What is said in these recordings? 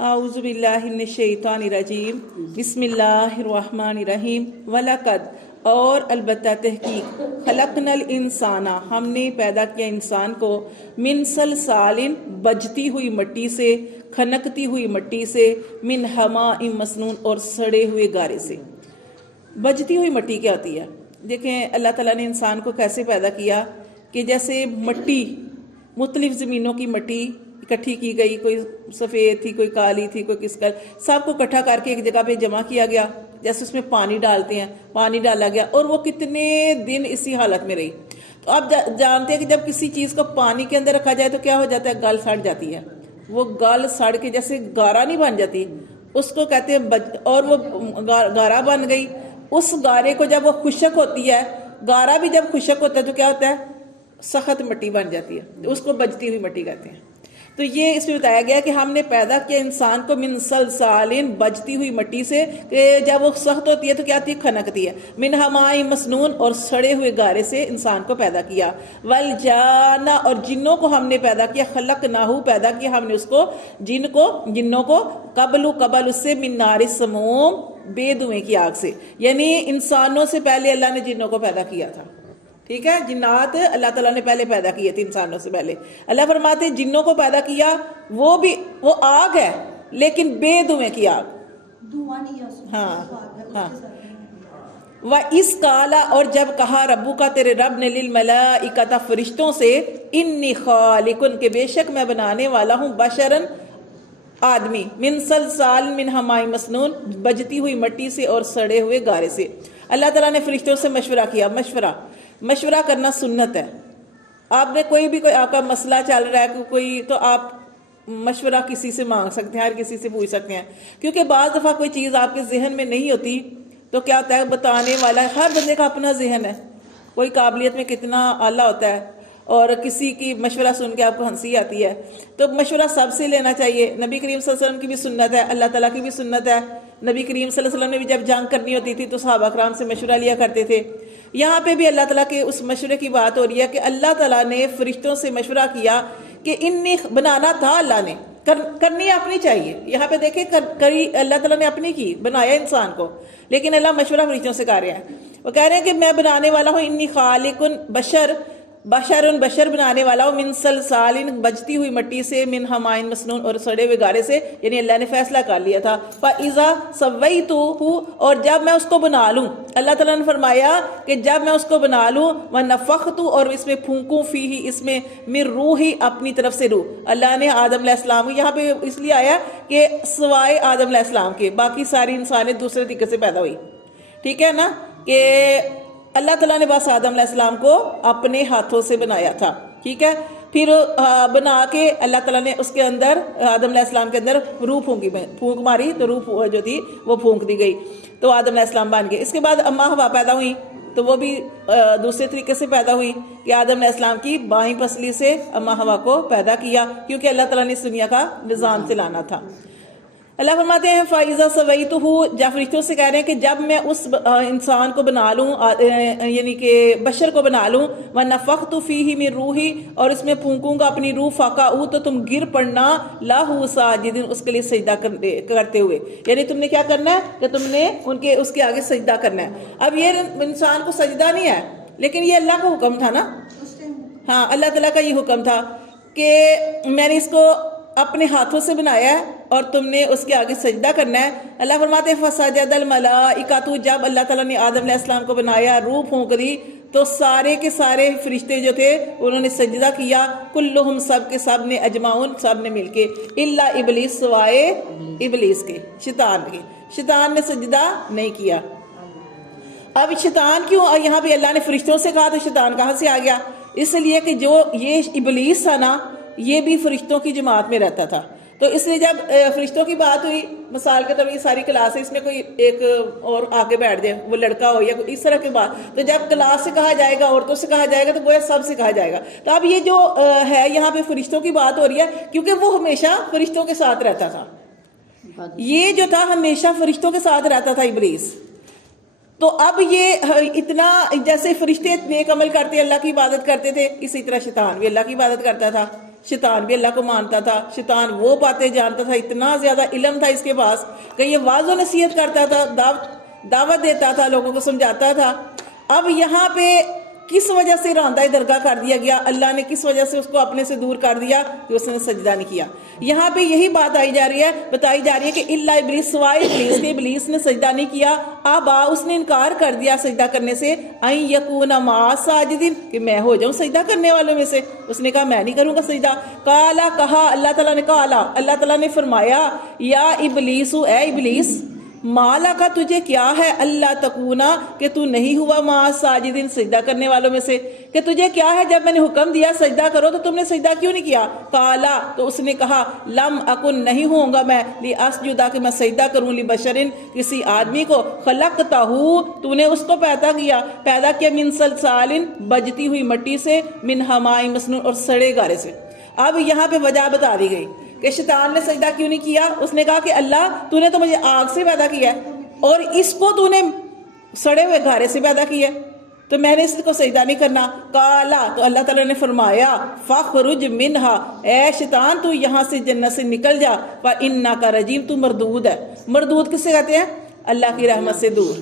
اعوذ باللہ من الشیطان الرجیم بسم اللہ الرحمن الرحیم وَلَقَدْ اور البتہ تحقیق خلقنا الانسان ہم نے پیدا کیا انسان کو من صلصال بجتی ہوئی مٹی سے کھنکتی ہوئی مٹی سے من حماء مسنون اور سڑے ہوئے گارے سے۔ بجتی ہوئی مٹی کیا ہوتی ہے؟ دیکھیں اللہ تعالیٰ نے انسان کو کیسے پیدا کیا کہ جیسے مٹی مختلف زمینوں کی مٹی اکٹھی کی گئی، کوئی سفید تھی، کوئی کالی تھی، کوئی کس کا، سب کو اکٹھا کر کے ایک جگہ پہ جمع کیا گیا، جیسے اس میں پانی ڈالتے ہیں، پانی ڈالا گیا اور وہ کتنے دن اسی حالت میں رہی۔ تو آپ جانتے ہیں کہ جب کسی چیز کو پانی کے اندر رکھا جائے تو کیا ہو جاتا ہے؟ گل سڑ جاتی ہے۔ وہ گل سڑ کے جیسے گارا نہیں بن جاتی، اس کو کہتے ہیں اور وہ گارا بن گئی۔ اس گارے کو جب وہ خشک ہوتی ہے، گارا بھی جب خشک ہوتا ہے تو کیا ہوتا ہے؟ سخت مٹی بن جاتی ہے، اس کو بجتی ہوئی مٹی کہتے ہیں۔ تو یہ اس میں بتایا گیا کہ ہم نے پیدا کیا انسان کو من صلصال بجتی ہوئی مٹی سے، کہ جب وہ سخت ہوتی ہے تو کیا ہوتی ہے؟ کھنکتی ہے۔ من حماء مسنون اور سڑے ہوئے گارے سے انسان کو پیدا کیا۔ والجان اور جنوں کو ہم نے پیدا کیا، خلقناہ پیدا کیا ہم نے اس کو جنوں کو قبل اس سے من نار السموم بے دھویں کی آگ سے، یعنی انسانوں سے پہلے اللہ نے جنوں کو پیدا کیا تھا۔ ٹھیک ہے، جنات اللہ تعالیٰ نے پہلے پیدا کیے تھے انسانوں سے پہلے۔ اللہ فرماتے ہیں جنوں کو پیدا کیا، وہ آگ ہے لیکن بے دھویں کی آگ، ہاں۔ وَإِذْ قَالَ اور جب کہا ربک تیرے رب نے للملائکۃ فرشتوں سے، انی خالق کہ بے شک میں بنانے والا ہوں بشرن آدمی، من صلصال من حماء مسنون بجتی ہوئی مٹی سے اور سڑے ہوئے گارے سے۔ اللہ تعالیٰ نے فرشتوں سے مشورہ کیا۔ مشورہ کرنا سنت ہے۔ آپ نے کوئی آپ کا مسئلہ چل رہا ہے کوئی، تو آپ مشورہ کسی سے مانگ سکتے ہیں، ہر کسی سے پوچھ سکتے ہیں، کیونکہ بعض دفعہ کوئی چیز آپ کے ذہن میں نہیں ہوتی تو کیا ہوتا ہے؟ بتانے والا، ہر بندے کا اپنا ذہن ہے، کوئی قابلیت میں کتنا اعلیٰ ہوتا ہے، اور کسی کی مشورہ سن کے آپ کو ہنسی آتی ہے۔ تو مشورہ سب سے لینا چاہیے۔ نبی کریم صلی اللہ علیہ وسلم کی بھی سنت ہے، اللہ تعالیٰ کی بھی سنت ہے۔ نبی کریم صلی اللہ علیہ وسلم نے بھی جب جنگ کرنی ہوتی تھی تو صحابہ کرام سے مشورہ لیا کرتے تھے۔ یہاں پہ بھی اللہ تعالیٰ کے اس مشورے کی بات ہو رہی ہے کہ اللہ تعالیٰ نے فرشتوں سے مشورہ کیا کہ بنانا تھا اللہ نے، کرنی اپنی چاہیے۔ یہاں پہ دیکھیں اللہ تعالیٰ نے اپنی کی، بنایا انسان کو، لیکن اللہ مشورہ فرشتوں سے کر رہے ہیں۔ وہ کہہ رہے ہیں کہ میں بنانے والا ہوں، انی خالق بشر بنانے والا ہوں، من صلصال بجتی ہوئی مٹی سے، من حماء مسنون اور سڑے ہوئے گارے سے، یعنی اللہ نے فیصلہ کر لیا تھا۔ فَإِذَا سَوَّيْتُهُ اور جب میں اس کو بنا لوں، اللہ تعالیٰ نے فرمایا کہ جب میں اس کو بنا لوں، وَنَفَخْتُ اور اس میں پھونکوں، فِيهِ اس میں، من روحی اپنی طرف سے روح۔ اللہ نے آدم علیہ السلام، یہاں پہ اس لیے آیا کہ سوائے آدم علیہ السلام کے باقی ساری انسانیت دوسرے طریقے سے پیدا ہوئی۔ ٹھیک ہے نا، کہ اللہ تعالیٰ نے بس آدم علیہ السلام کو اپنے ہاتھوں سے بنایا تھا۔ ٹھیک ہے، پھر بنا کے اللہ تعالیٰ نے اس کے اندر، آدم علیہ السلام کے اندر روح پھونک ماری، تو روح جو تھی وہ پھونک دی گئی، تو آدم علیہ السلام بن گئے۔ اس کے بعد اماں ہوا پیدا ہوئی، تو وہ بھی دوسرے طریقے سے پیدا ہوئی کہ آدم علیہ السلام کی بائیں پسلی سے اماں ہوا کو پیدا کیا، کیونکہ اللہ تعالیٰ نے اس دنیا کا نظام چلانا تھا۔ اللہ فرماتے ہیں فَإِذَا سَوَّيْتُهُ جب فرشتوں سے کہہ رہے ہیں کہ جب میں اس انسان کو بنا لوں، یعنی کہ بشر کو بنا لوں، وَنَفَخْتُ فِيهِ مِن روحی اور اس میں پھونکوں گا اپنی روح، فَقَعُوا تو تم گر پڑنا لَهُ ساجدین اس کے لیے سجدہ کرتے ہوئے، یعنی تم نے کیا کرنا ہے کہ تم نے اس کے آگے سجدہ کرنا ہے۔ اب یہ انسان کو سجدہ نہیں ہے، لیکن یہ اللہ کا حکم تھا نا، ہاں اللہ تعالیٰ کا یہ حکم تھا کہ میں نے اس کو اپنے ہاتھوں سے بنایا ہے اور تم نے اس کے آگے سجدہ کرنا ہے۔ اللہ فرماتے ہیں فَسَجَدَ الْمَلَائِکَةُ جب اللہ تعالیٰ نے آدم علیہ السلام کو بنایا، روح پھونک دی، تو سارے کے سارے فرشتے جو تھے انہوں نے سجدہ کیا، کلہم سب کے سب نے، اجمعون سب نے مل کے، الا ابلیس سوائے ابلیس کے، شیطان نے سجدہ نہیں کیا۔ اب شیطان کیوں یہاں پہ اللہ نے فرشتوں سے کہا تو شیطان کہاں سے آ گیا؟ اس لیے کہ جو یہ ابلیس تھا نا، یہ بھی فرشتوں کی جماعت میں رہتا تھا، تو اس لیے جب فرشتوں کی بات ہوئی، مثال کے طور پر یہ ساری کلاس ہے، اس میں کوئی ایک اور آگے بیٹھ جائے، وہ لڑکا ہو یا اس طرح کی بات، تو جب کلاس سے کہا جائے گا، عورتوں سے کہا جائے گا، تو گویا سب سے کہا جائے گا۔ تو اب یہ جو ہے یہاں پہ فرشتوں کی بات ہو رہی ہے، کیونکہ وہ ہمیشہ فرشتوں کے ساتھ رہتا تھا، یہ جو تھا ہمیشہ فرشتوں کے ساتھ رہتا تھا ابلیس۔ تو اب یہ اتنا، جیسے فرشتے نیک عمل کرتے اللہ کی عبادت کرتے تھے، اسی طرح شیطان بھی اللہ کی عبادت کرتا تھا، شیطان بھی اللہ کو مانتا تھا، شیطان وہ باتیں جانتا تھا، اتنا زیادہ علم تھا اس کے پاس کہ یہ واعظ و نصیحت کرتا تھا، دعوت دیتا تھا، لوگوں کو سمجھاتا تھا۔ اب یہاں پہ کس وجہ سے راندہ درگاہ کر دیا گیا؟ اللہ نے کس وجہ سے اس کو اپنے سے دور کر دیا کہ اس نے سجدہ نہیں کیا؟ یہاں پہ یہی بات بتائی جا رہی ہے کہ الا ابلیس، سوائے ابلیس کے، ابلیس نے سجدہ نہیں کیا، اس نے انکار کر دیا سجدہ کرنے سے، ان یکون مع الساجدین، کہ میں ہو جاؤں سجدہ کرنے والوں میں سے۔ اس نے کہا میں نہیں کروں گا سجدہ۔ قالا، کہا، اللہ تعالیٰ نے کہا، اللہ تعالیٰ نے فرمایا، یا ابلیس، اے ابلیس، مالا کا تجھے کیا ہے، اللہ تکونا، کہ تو نہیں ہوا مع الساجدین، سجدہ کرنے والوں میں سے، کہ تجھے کیا ہے جب میں نے حکم دیا سجدہ کرو تو تم نے سجدہ کیوں نہیں کیا؟ قالا، تو اس نے کہا، لم اکن، نہیں ہوں گا میں، لاسجدا، کہ میں سجدہ کروں، لبشرن، کسی آدمی کو، خلقتہ، تو نے اس کو پیدا کیا من صلصال، بجتی ہوئی مٹی سے، من حماء مسنون، اور سڑے گارے سے۔ اب یہاں پہ وجہ بتا دی گئی کہ شیطان نے سجدہ کیوں نہیں کیا۔ اس نے کہا کہ اللہ تو نے تو مجھے آگ سے پیدا کیا ہے اور اس کو تو نے سڑے ہوئے گارے سے پیدا کیا ہے، تو میں نے اس کو سجدہ نہیں کرنا۔ قالا، تو اللہ تعالیٰ نے فرمایا، فاخرج منہا، اے شیطان تو یہاں سے جنت سے نکل جا، فانک رجیم، تو مردود ہے۔ مردود کس سے کہتے ہیں؟ اللہ کی رحمت سے دور،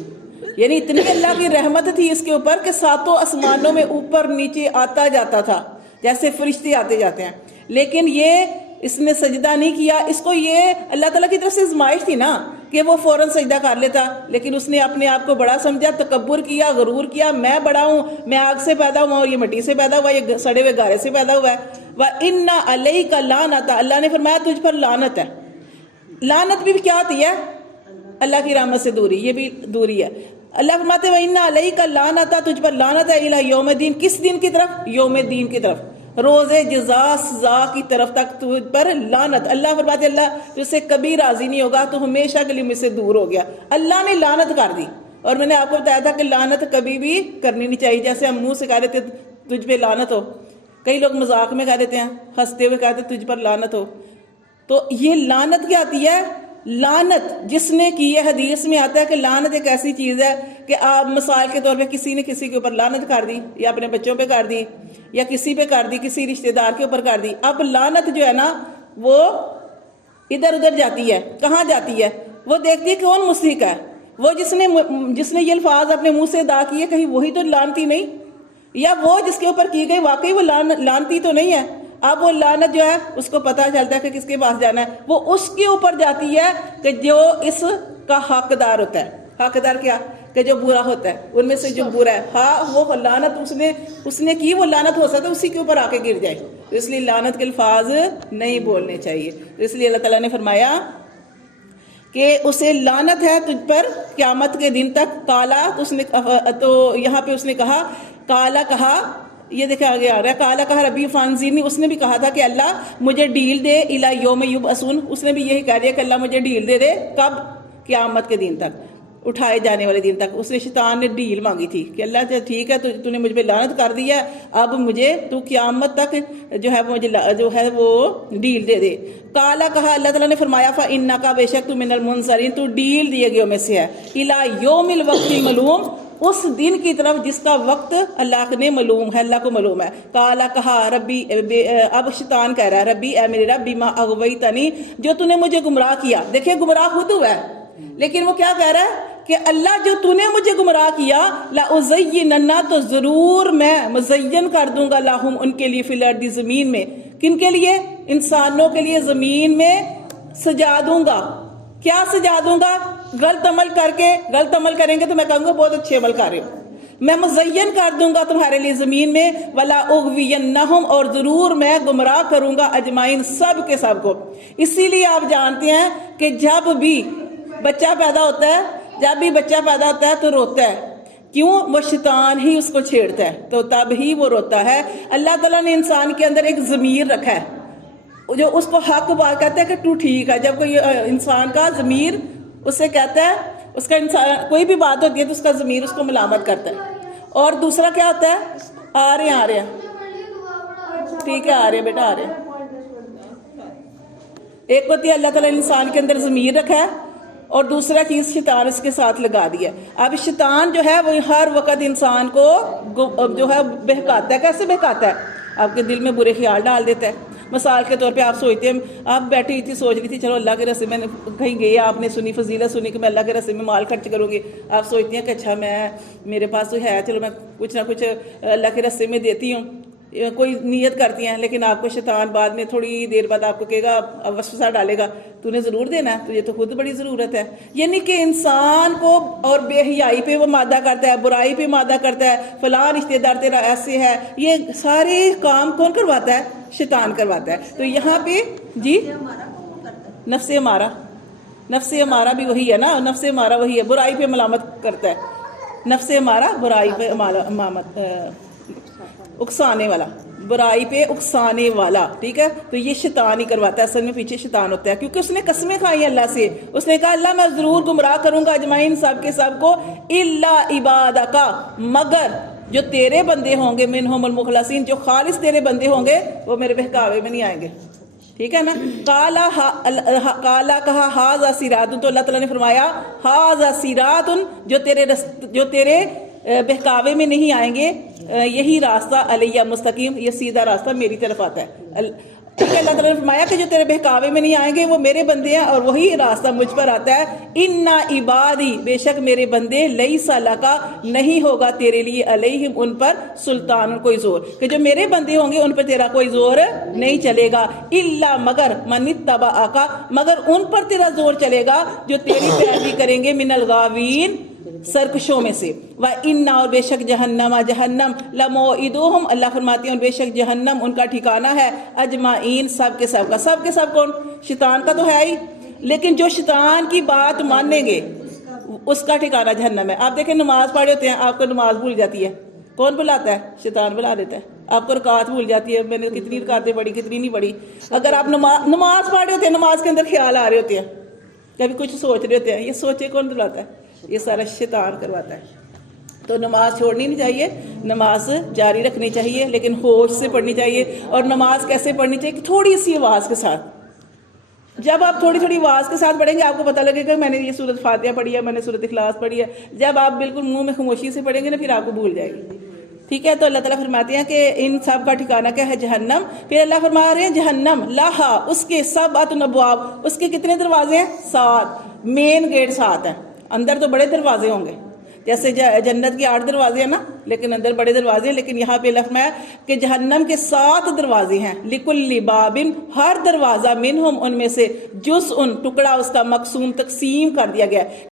یعنی اتنی اللہ کی رحمت تھی اس کے اوپر کہ ساتوں آسمانوں میں اوپر نیچے آتا جاتا تھا جیسے فرشتے آتے جاتے ہیں، لیکن یہ اس نے سجدہ نہیں کیا۔ اس کو یہ اللہ تعالیٰ کی طرف سے آزمائش تھی نا کہ وہ فوراً سجدہ کر لیتا، لیکن اس نے اپنے آپ کو بڑا سمجھا، تکبر کیا، غرور کیا، میں بڑا ہوں، میں آگ سے پیدا ہوا اور یہ مٹی سے پیدا ہوا، یہ سڑے ہوئے گارے سے پیدا ہوا ہے۔ وَإِنَّ عَلَيْكَ لَعْنَةَ، اللہ نے فرمایا تجھ پر لعنت ہے۔ لعنت بھی کیا ہوتی ہے؟ اللہ کی رحمت سے دوری، یہ بھی دوری ہے۔ اللہ فرماتے ہیں وَإِنَّ عَلَيْكَ لَعْنَةَ، تجھ پر لعنت ہے، إِلَى يَوْمِ الدِّينِ، کس دن کی طرف؟ یوم الدین کی طرف، روز جزا سزا کی طرف تک تجھ پر لعنت۔ اللہ فرماتے ہیں اللہ تجھ سے کبھی راضی نہیں ہوگا، تو ہمیشہ کے لیے مجھ سے دور ہو گیا۔ اللہ نے لعنت کر دی، اور میں نے آپ کو بتایا تھا کہ لعنت کبھی بھی کرنی نہیں چاہیے، جیسے ہم منہ سے کہہ دیتے تجھ پہ لعنت ہو، کئی لوگ مذاق میں کہہ دیتے ہیں، ہنستے ہوئے کہتے تجھ پر لعنت ہو، تو یہ لعنت کیا آتی ہے؟ لعنت جس نے کی ہے، حدیث میں آتا ہے کہ لعنت ایک ایسی چیز ہے کہ آپ مثال کے طور پہ کسی نے کسی کے اوپر لعنت کر دی، یا اپنے بچوں پہ کر دی، یا کسی پہ کر دی، کسی رشتہ دار کے اوپر کر دی۔ اب لعنت جو ہے نا وہ ادھر ادھر جاتی ہے، کہاں جاتی ہے؟ وہ دیکھتی ہے کون مستحق ہے، وہ جس نے یہ الفاظ اپنے منہ سے ادا کیے، کہیں وہی تو لعنتی نہیں، یا وہ جس کے اوپر کی گئی واقعی وہ لعنتی تو نہیں ہے۔ اب وہ لعنت جو ہے اس کو پتہ چلتا ہے کہ کس کے پاس جانا ہے، وہ اس کے اوپر جاتی ہے کہ جو اس کا حقدار ہوتا ہے۔ حقدار کیا؟ کہ جو برا ہوتا ہے، ان میں سے جو برا ہے، ہاں وہ لعنت اس نے کی، وہ لعنت ہو سکتا ہے اسی کے اوپر آ کے گر جائے، اس لیے لعنت کے الفاظ نہیں بولنے چاہیے۔ اس لیے اللہ تعالیٰ نے فرمایا کہ اسے لعنت ہے تجھ پر قیامت کے دن تک۔ کالا، تو یہاں پہ اس نے کہا، کالا کہا، یہ دیکھیں آگے آ رہا ہے، کالا کہا ربی فانزینی، اس نے بھی کہا تھا کہ اللہ مجھے ڈیل دے، الی یوم یبعثون، اس نے بھی یہی کہہ دیا کہ اللہ مجھے ڈیل دے دے، کب؟ قیامت کے دن تک، اٹھائے جانے والے دن تک۔ اس نے شیطان نے ڈیل مانگی تھی کہ اللہ ٹھیک ہے تو نے مجھ پہ لعنت کر دیا ہے، اب مجھے تو قیامت تک جو ہے مجھے جو ہے وہ ڈیل دے دے۔ کالا کہا، اللہ تعالیٰ نے فرمایا فإنک، بے شک تو من المنظرین، تو ڈیل دیے گئے میں سے ہے، الی یوم الوقت المعلوم، اس دن کی طرف جس کا وقت اللہ نے معلوم ہے، اللہ کو معلوم ہے۔ کالا کہا ربی، اب شیطان کہہ رہا ہے ربی، اے میرے رب، بما اغویتنی، جو تو نے مجھے گمراہ کیا۔ دیکھیں گمراہ خود ہوا ہے، لیکن وہ کیا کہہ رہا ہے کہ اللہ جو تو نے مجھے گمراہ کیا، لأزینن، تو ضرور میں مزین کر دوں گا، لہم، ان کے لیے، فی الارض، زمین میں۔ کن کے لیے؟ انسانوں کے لیے زمین میں سجا دوں گا۔ کیا سجا دوں گا؟ غلط عمل کر کے، غلط عمل کریں گے تو میں کہوں گا بہت اچھے عمل کر رہے ہو، میں مزین کر دوں گا تمہارے لیے زمین میں، ولا اغوینہم، اور ضرور میں گمراہ کروں گا، اجمعین، سب کے سب کو۔ اسی لیے آپ جانتے ہیں کہ جب بھی بچہ پیدا ہوتا ہے، جب بھی بچہ پیدا ہوتا ہے تو روتا ہے، کیوں؟ وہ شیطان ہی اس کو چھیڑتا ہے، تو تب ہی وہ روتا ہے۔ اللہ تعالیٰ نے انسان کے اندر ایک ضمیر رکھا ہے جو اس کو حق بات کہتا ہے کہ تو ٹھیک ہے۔ جب کوئی انسان کا ضمیر اس سے کہتا ہے، اس کا انسان کوئی بھی بات ہوتی ہے تو اس کا ضمیر اس کو ملامت کرتا ہے۔ اور دوسرا کیا ہوتا ہے؟ آ رہے ہیں، ٹھیک ہے، آ رہے ہیں بیٹا، آ رہے ہیں۔ ایک ہوتی ہے اللہ تعالیٰ نے انسان کے اندر ضمیر رکھا ہے، اور دوسرا چیز شیطان اس کے ساتھ لگا دیا۔ اب شیطان جو ہے وہ ہر وقت انسان کو جو ہے بہکاتا ہے۔ کیسے بہکاتا ہے؟ آپ کے دل میں برے خیال ڈال دیتا ہے، مثال کے طور پہ آپ سوچتے ہیں آپ بیٹھی ہوئی تھی سوچ رہی تھی چلو اللہ کے راستے میں کہیں گئی آپ نے سنی فضیلت سنی کہ میں اللہ کے راستے میں مال خرچ کروں گی. آپ سوچتی ہیں کہ اچھا میرے پاس تو ہے چلو میں کچھ نہ کچھ اللہ کے راستے میں دیتی ہوں, کوئی نیت کرتی ہیں, لیکن آپ کو شیطان بعد میں تھوڑی دیر بعد آپ کو کہے گا وسوسہ ڈالے گا تو نے ضرور دینا ہے, تجھے تو خود بڑی ضرورت ہے. یعنی کہ انسان کو اور بے حیائی پہ وہ مادہ کرتا ہے, برائی پہ مادہ کرتا ہے, فلاں رشتہ دار تیرا ایسے ہے, یہ سارے کام کون کرواتا ہے؟ شیطان کرواتا ہے. تو یہاں پہ جی نفس ہمارا, نفس ہمارا بھی وہی ہے نا, نفس ہمارا وہی ہے, برائی پہ ملامت کرتا ہے. نفس ہمارا برائی پہ اکسانے والا, برائی پہ اکسانے والا, ٹھیک ہے. تو یہ شیطان ہی کرواتا ہے, اصل میں پیچھے شیطان ہوتا ہے, کیونکہ اس نے قسمیں کھائی اللہ سے. اس نے کہا اللہ میں ضرور گمراہ کروں گا اجمعین سب کے سب کو, الا عبادک, مگر جو تیرے بندے ہوں گے, منہم المخلصین, جو خالص تیرے بندے ہوں گے وہ میرے بہکاوے میں نہیں آئیں گے. ٹھیک ہے نا. کالا کہا ہاذا صراط, تو اللہ تعالیٰ نے فرمایا ہاذا صراط, جو تیرے بہکاوے میں نہیں آئیں گے, یہی راستہ علیہ مستقیم, یہ سیدھا راستہ میری طرف آتا ہے. اللہ تعالیٰ نے فرمایا کہ جو تیرے بہکاوے میں نہیں آئیں گے وہ میرے بندے ہیں اور وہی راستہ مجھ پر آتا ہے. انا عبادی, بے شک میرے بندے, لیس لک, نہیں ہوگا تیرے لیے, علیہم, ان پر, سلطان, کوئی زور, کہ جو میرے بندے ہوں گے ان پر تیرا کوئی زور نہیں چلے گا. الا, مگر, من اتبعک, مگر ان پر تیرا زور چلے گا جو تیری پیروی کریں گے, من الغاوین, سرکشوں میں سے. وَإِنَّ, اور بے شک جہنم, جہنم, لَمَوْعِدُهُمْ, اللہ فرماتے ہیں اور بے شک جہنم ان کا ٹھکانہ ہے, اجمعین, سب کے سب کا. سب کے سب کون؟ شیطان کا تو ہے ہی, لیکن جو شیطان کی بات مانیں گے اس کا ٹھکانہ جہنم ہے. آپ دیکھیں نماز پڑھے ہوتے ہیں, آپ کو نماز بھول جاتی ہے, کون بلاتا ہے؟ شیطان بلا دیتا ہے. آپ کو رکعت بھول جاتی ہے, میں نے کتنی رکعتیں پڑھی کتنی نہیں پڑھی. اگر آپ نماز پڑھ رہے ہوتے ہیں, نماز کے اندر خیال آ رہے ہوتے ہیں, کبھی کچھ سوچ رہے ہوتے ہیں, یہ سوچے کون بلاتا ہے؟ یہ سارا شیطان کرواتا ہے. تو نماز چھوڑنی نہیں چاہیے, نماز جاری رکھنی چاہیے, لیکن ہوش سے پڑھنی چاہیے. اور نماز کیسے پڑھنی چاہیے کہ تھوڑی سی آواز کے ساتھ. جب آپ تھوڑی تھوڑی آواز کے ساتھ پڑھیں گے آپ کو پتہ لگے گا میں نے یہ سورۃ فاتحہ پڑھی ہے, میں نے سورۃ اخلاص پڑھی ہے. جب آپ بالکل منہ میں خاموشی سے پڑھیں گے نا پھر آپ کو بھول جائے گی. ٹھیک ہے. تو اللہ تعالیٰ فرماتے ہیں کہ ان سب کا ٹھکانہ کیا ہے؟ جہنم. پھر اللہ فرما رہے ہیں جہنم, لہا, اس کے سبعۃ ابواب, اس کے کتنے دروازے ہیں؟ 7. مین گیٹ 7 ہیں, اندر تو بڑے دروازے ہوں گے, جیسے جنت کے 8 دروازے ہیں نا, لیکن اندر بڑے دروازے ہیں. لیکن یہاں پہ لفظ ہے کہ جہنم کے 7 دروازے ہیں. لکل باب, ہر دروازہ, منہم, ان میں سے, جزء, ٹکڑا اس کا, مقسوم, تقسیم کر دیا گیا.